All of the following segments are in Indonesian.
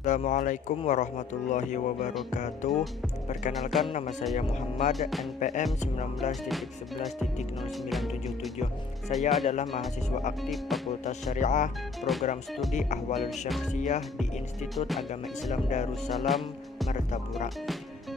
Assalamualaikum warahmatullahi wabarakatuh. Perkenalkan, nama saya Muhammad, NPM 19.11.0977. Saya adalah mahasiswa aktif Fakultas Syariah Program Studi Ahwalul Syakhsiyah di Institut Agama Islam Darussalam Martapura.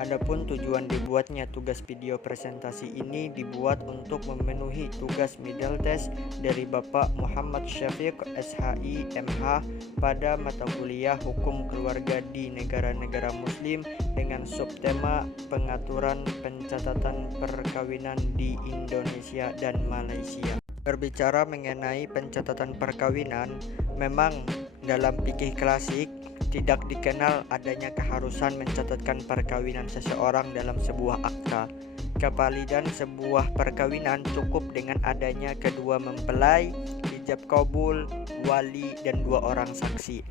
Adapun tujuan dibuatnya tugas video presentasi ini dibuat untuk memenuhi tugas middle test dari Bapak Muhammad Syafiq SHI MH pada mata kuliah Hukum Keluarga di Negara-negara Muslim dengan subtema Pengaturan Pencatatan Perkawinan di Indonesia dan Malaysia. Berbicara mengenai pencatatan perkawinan, memang dalam fikih klasik tidak dikenal adanya keharusan mencatatkan perkawinan seseorang dalam sebuah akta. Kevalidan sebuah perkawinan cukup dengan adanya kedua mempelai, ijab kabul, wali, dan 2 orang saksi.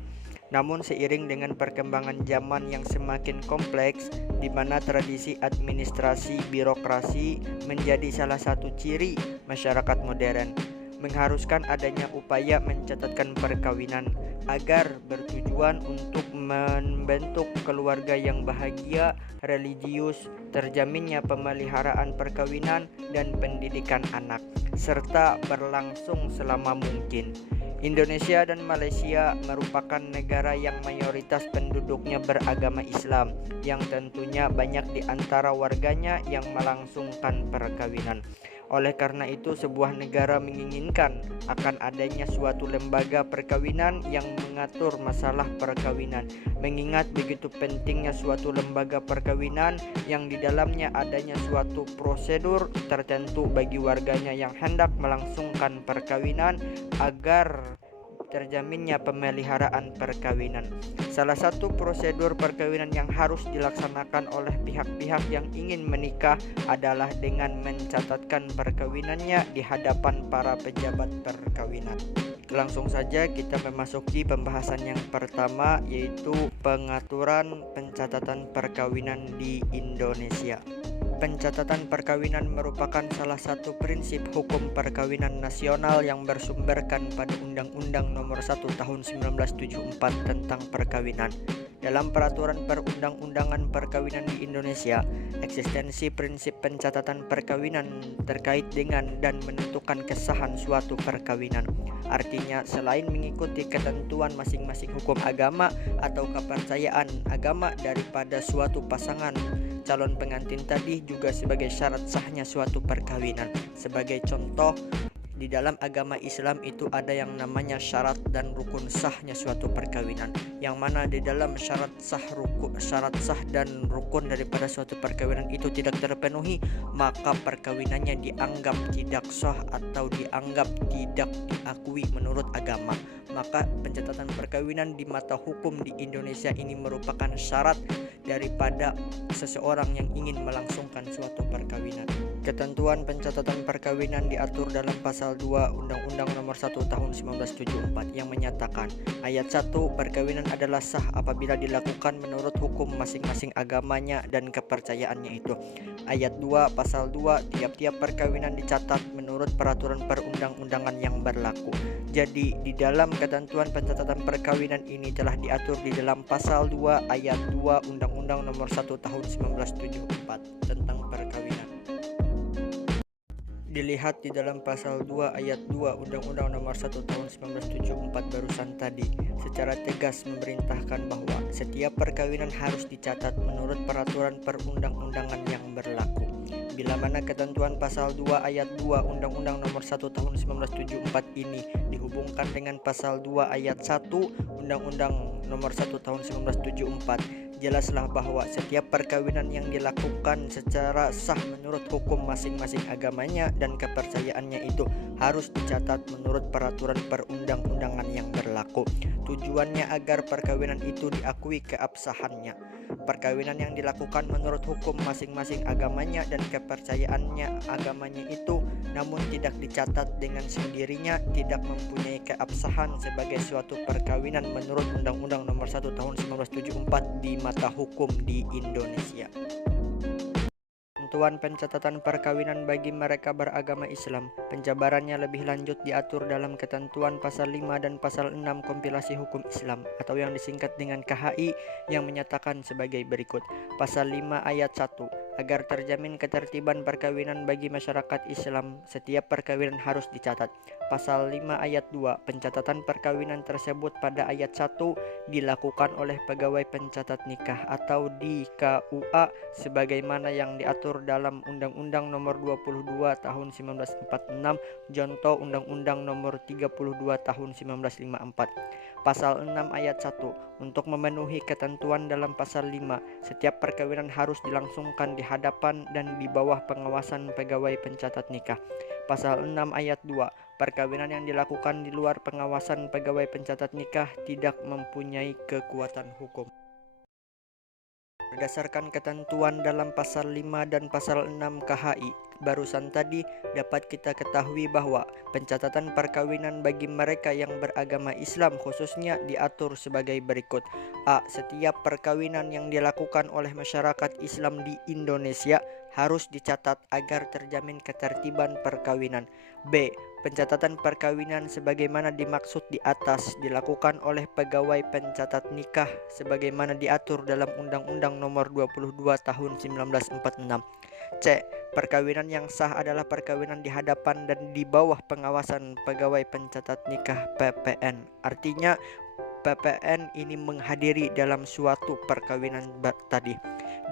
Namun seiring dengan perkembangan zaman yang semakin kompleks, di mana tradisi administrasi birokrasi menjadi salah satu ciri masyarakat modern, mengharuskan adanya upaya mencatatkan perkawinan agar bertujuan untuk membentuk keluarga yang bahagia, religius, terjaminnya pemeliharaan perkawinan dan pendidikan anak, serta berlangsung selama mungkin. Indonesia dan Malaysia merupakan negara yang mayoritas penduduknya beragama Islam, yang tentunya banyak di antara warganya yang melangsungkan perkawinan. Oleh karena itu, sebuah negara menginginkan akan adanya suatu lembaga perkawinan yang mengatur masalah perkawinan, mengingat begitu pentingnya suatu lembaga perkawinan yang di dalamnya adanya suatu prosedur tertentu bagi warganya yang hendak melangsungkan perkawinan agar terjaminnya pemeliharaan perkawinan. Salah satu prosedur perkawinan yang harus dilaksanakan oleh pihak-pihak yang ingin menikah adalah dengan mencatatkan perkawinannya di hadapan para pejabat perkawinan. Langsung saja kita memasuki pembahasan yang pertama, yaitu pengaturan pencatatan perkawinan di Indonesia. Pencatatan perkawinan merupakan salah satu prinsip hukum perkawinan nasional yang bersumberkan pada Undang-Undang Nomor 1 Tahun 1974 tentang perkawinan. Dalam peraturan perundang-undangan perkawinan di Indonesia, eksistensi prinsip pencatatan perkawinan terkait dengan dan menentukan kesahan suatu perkawinan. Artinya, selain mengikuti ketentuan masing-masing hukum agama atau kepercayaan agama daripada suatu pasangan calon pengantin tadi, juga sebagai syarat sahnya suatu perkawinan. Sebagai contoh, di dalam agama Islam itu ada yang namanya syarat dan rukun sahnya suatu perkawinan, yang mana di dalam syarat sah dan rukun daripada suatu perkawinan itu tidak terpenuhi, maka perkawinannya dianggap tidak sah atau dianggap tidak diakui menurut agama. Maka pencatatan perkawinan di mata hukum di Indonesia ini merupakan syarat daripada seseorang yang ingin melangsungkan suatu perkawinan. Ketentuan pencatatan perkawinan diatur dalam pasal 2 Undang-Undang Nomor 1 Tahun 1974 yang menyatakan, ayat 1, perkawinan adalah sah apabila dilakukan menurut hukum masing-masing agamanya dan kepercayaannya itu. Ayat 2 pasal 2, tiap-tiap perkawinan dicatat menurut peraturan perundang-undangan yang berlaku. Jadi di dalam ketentuan pencatatan perkawinan ini telah diatur di dalam pasal 2 ayat 2 Undang-Undang Nomor 1 Tahun 1974 tentang perkawinan. Dilihat di dalam pasal 2 ayat 2 Undang-Undang Nomor 1 Tahun 1974 barusan tadi, secara tegas memerintahkan bahwa setiap perkawinan harus dicatat menurut peraturan perundang-undangan yang berlaku. Bila mana ketentuan pasal 2 ayat 2 Undang-Undang Nomor 1 Tahun 1974 ini dihubungkan dengan pasal 2 ayat 1 Undang-Undang Nomor 1 Tahun 1974, jelaslah bahwa setiap perkawinan yang dilakukan secara sah menurut hukum masing-masing agamanya dan kepercayaannya itu harus dicatat menurut peraturan perundang-undangan yang berlaku. Tujuannya agar perkawinan itu diakui keabsahannya. Perkawinan yang dilakukan menurut hukum masing-masing agamanya dan kepercayaannya agamanya itu namun tidak dicatat dengan sendirinya tidak mempunyai keabsahan sebagai suatu perkawinan menurut Undang-Undang Nomor 1 Tahun 1974 di mata hukum di Indonesia. ketentuan pencatatan perkawinan bagi mereka beragama Islam. Penjabarannya lebih lanjut diatur dalam ketentuan pasal 5 dan pasal 6 kompilasi hukum Islam atau yang disingkat dengan KHI yang menyatakan sebagai berikut. Pasal 5 ayat 1. Agar terjamin ketertiban perkawinan bagi masyarakat Islam, setiap perkawinan harus dicatat. Pasal 5 ayat 2. Pencatatan perkawinan tersebut pada ayat 1 dilakukan oleh pegawai pencatat nikah atau di KUA sebagaimana yang diatur dalam Undang-Undang Nomor 22 Tahun 1946, Jonto Undang-Undang Nomor 32 Tahun 1954. Pasal 6 ayat 1. Untuk memenuhi ketentuan dalam pasal 5, setiap perkawinan harus dilangsungkan di hadapan dan di bawah pengawasan pegawai pencatat nikah. Pasal 6 ayat 2. Perkawinan yang dilakukan di luar pengawasan pegawai pencatat nikah tidak mempunyai kekuatan hukum. Berdasarkan ketentuan dalam pasal 5 dan pasal 6 KHI barusan tadi, dapat kita ketahui bahwa pencatatan perkawinan bagi mereka yang beragama Islam khususnya diatur sebagai berikut. A. Setiap perkawinan yang dilakukan oleh masyarakat Islam di Indonesia harus dicatat agar terjamin ketertiban perkawinan. B. Pencatatan perkawinan sebagaimana dimaksud di atas dilakukan oleh pegawai pencatat nikah sebagaimana diatur dalam Undang-Undang Nomor 22 Tahun 1946. C. Perkawinan yang sah adalah perkawinan di hadapan dan di bawah pengawasan pegawai pencatat nikah PPN. Artinya PPN ini menghadiri dalam suatu perkawinan tadi.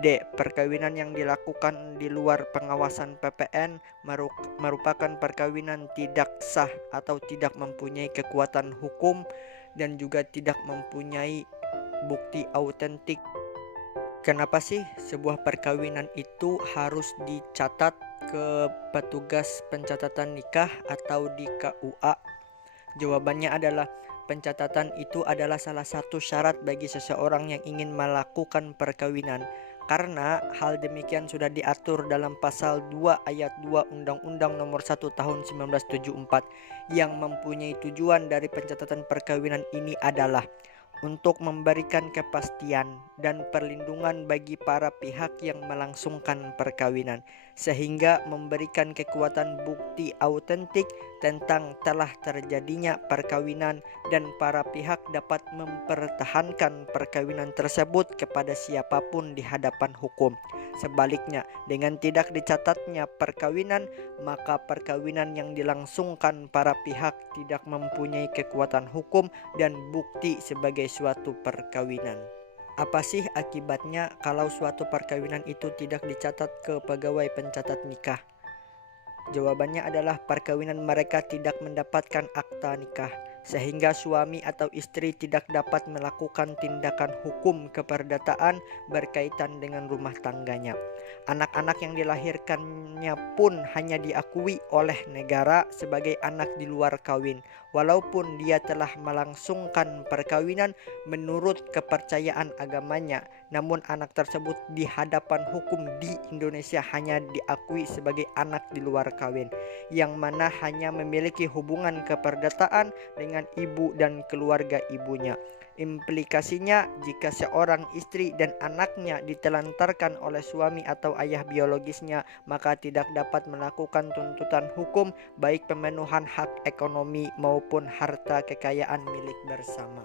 D. Perkawinan yang dilakukan di luar pengawasan PPN merupakan perkawinan tidak sah atau tidak mempunyai kekuatan hukum dan juga tidak mempunyai bukti autentik. Kenapa sih sebuah perkawinan itu harus dicatat ke petugas pencatatan nikah atau di KUA? Jawabannya adalah pencatatan itu adalah salah satu syarat bagi seseorang yang ingin melakukan perkawinan. Karena hal demikian sudah diatur dalam pasal 2 ayat 2 Undang-Undang Nomor 1 Tahun 1974 yang mempunyai tujuan dari pencatatan perkawinan ini adalah untuk memberikan kepastian dan perlindungan bagi para pihak yang melangsungkan perkawinan, sehingga memberikan kekuatan bukti autentik tentang telah terjadinya perkawinan dan para pihak dapat mempertahankan perkawinan tersebut kepada siapapun di hadapan hukum. Sebaliknya, dengan tidak dicatatnya perkawinan, maka perkawinan yang dilangsungkan para pihak tidak mempunyai kekuatan hukum dan bukti sebagai suatu perkawinan. Apa sih akibatnya kalau suatu perkawinan itu tidak dicatat ke pegawai pencatat nikah? Jawabannya adalah perkawinan mereka tidak mendapatkan akta nikah, sehingga suami atau istri tidak dapat melakukan tindakan hukum keperdataan berkaitan dengan rumah tangganya. Anak-anak yang dilahirkannya pun hanya diakui oleh negara sebagai anak di luar kawin, walaupun dia telah melangsungkan perkawinan menurut kepercayaan agamanya. Namun anak tersebut di hadapan hukum di Indonesia hanya diakui sebagai anak di luar kawin, yang mana hanya memiliki hubungan keperdataan dengan ibu dan keluarga ibunya. Implikasinya, jika seorang istri dan anaknya ditelantarkan oleh suami atau ayah biologisnya, maka tidak dapat melakukan tuntutan hukum baik pemenuhan hak ekonomi maupun harta kekayaan milik bersama.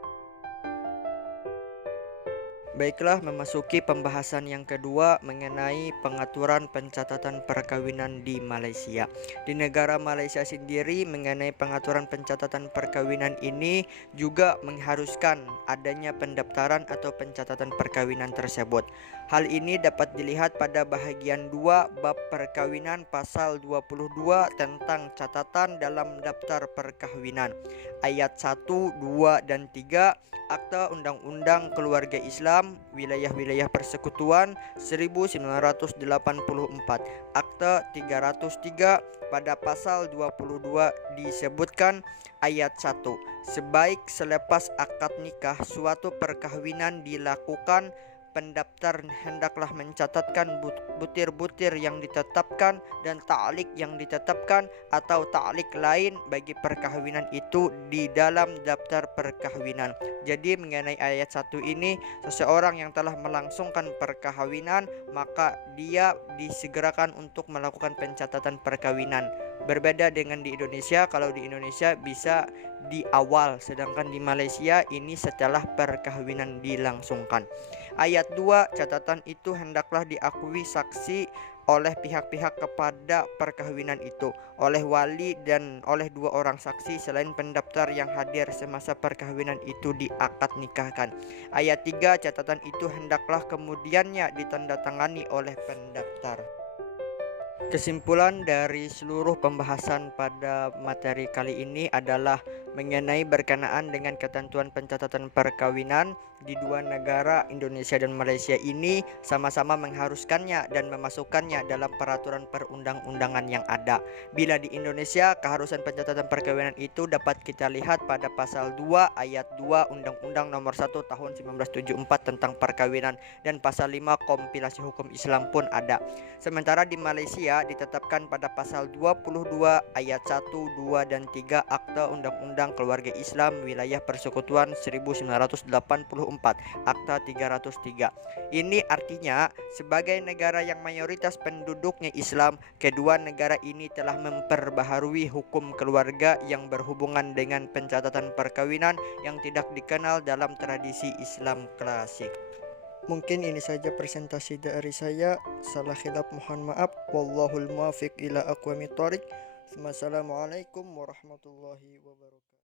Baiklah, memasuki pembahasan yang kedua mengenai pengaturan pencatatan perkawinan di Malaysia. Di negara Malaysia sendiri, mengenai pengaturan pencatatan perkawinan ini juga mengharuskan adanya pendaftaran atau pencatatan perkawinan tersebut. Hal ini dapat dilihat pada bahagian 2 bab perkawinan pasal 22 tentang catatan dalam daftar perkawinan. Ayat 1, 2, dan 3 Akta Undang-Undang Keluarga Islam Wilayah-Wilayah Persekutuan 1984, Akta 303. Pada pasal 22 disebutkan ayat 1, sebaik selepas akad nikah suatu perkawinan dilakukan, pendaftar hendaklah mencatatkan butir-butir yang ditetapkan dan ta'liq yang ditetapkan atau ta'liq lain bagi perkahwinan itu di dalam daftar perkahwinan. Jadi mengenai ayat 1 ini, seseorang yang telah melangsungkan perkawinan maka dia disegerakan untuk melakukan pencatatan perkawinan. Berbeda dengan di Indonesia, kalau di Indonesia bisa di awal, sedangkan di Malaysia ini setelah perkawinan dilangsungkan. Ayat 2, catatan itu hendaklah diakui saksi oleh pihak-pihak kepada perkawinan itu, oleh wali dan oleh 2 orang saksi selain pendaftar yang hadir semasa perkawinan itu diakad nikahkan. Ayat 3, catatan itu hendaklah kemudiannya ditandatangani oleh pendaftar. Kesimpulan dari seluruh pembahasan pada materi kali ini adalah mengenai berkenaan dengan ketentuan pencatatan perkawinan di 2 negara Indonesia dan Malaysia ini sama-sama mengharuskannya dan memasukkannya dalam peraturan perundang-undangan yang ada. Bila di Indonesia, keharusan pencatatan perkawinan itu dapat kita lihat pada pasal 2 ayat 2 Undang-Undang Nomor 1 Tahun 1974 tentang perkawinan dan pasal 5 Kompilasi Hukum Islam pun ada. Sementara di Malaysia ditetapkan pada pasal 22 ayat 1, 2 dan 3 Akta Undang-Undang Keluarga Islam Wilayah Persekutuan 1984 Akta 303. Ini artinya sebagai negara yang mayoritas penduduknya Islam, kedua negara ini telah memperbaharui hukum keluarga yang berhubungan dengan pencatatan perkawinan yang tidak dikenal dalam tradisi Islam klasik. Mungkin ini saja presentasi dari saya. Salah khilaf mohon maaf. Wallahul muwaffiq ila aqwamit thoriq. Wassalamualaikum warahmatullahi wabarakatuh.